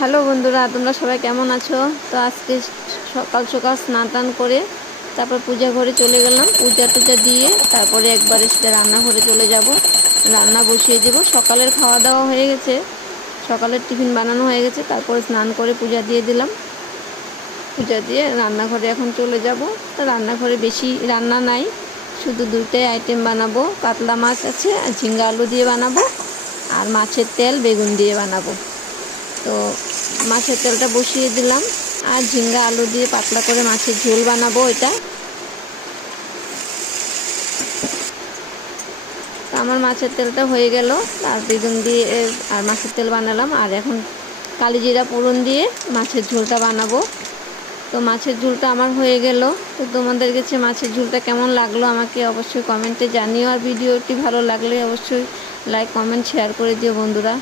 Hello বন্ধুরা, তোমরা সবাই কেমন আছো? তো আজকে সকাল সকাল স্নান টান করে তারপর পূজা ঘরে চলে গেলাম। পূজা টুজা দিয়ে তারপরে একবারে সেটা রান্নাঘরে চলে যাব, রান্না বসিয়ে দেব। সকালের খাওয়া দাওয়া হয়ে গেছে, সকালের টিফিন বানানো হয়ে গেছে, তারপরে স্নান করে পূজা দিয়ে দিলাম। পূজা দিয়ে রান্নাঘরে এখন চলে যাব। তো রান্নাঘরে বেশি রান্না নাই, শুধু দুইটাই আইটেম বানাবো। কাতলা মাছ আছে আর ঝিঙ্গা আলু দিয়ে বানাবো, আর মাছের তেল বেগুন দিয়ে বানাবো। তো মাছের তেলটা বসিয়ে দিলাম, আর ঝিঙ্গা আলু দিয়ে পাতলা করে মাছের ঝোল বানাবো এটা। তো আমার মাছের তেলটা হয়ে গেল, আর বেগুন দিয়ে আর মাছের তেল বানালাম। আর এখন কালিজিরা ফোড়ন দিয়ে মাছের ঝোলটা বানাবো। তো মাছের ঝোলটা আমার হয়ে গেল। তো তোমাদের কাছে মাছের ঝোলটা কেমন লাগলো আমাকে অবশ্যই কমেন্টে জানিও, আর ভিডিওটি ভালো লাগলে অবশ্যই লাইক কমেন্ট শেয়ার করে দিও বন্ধুরা।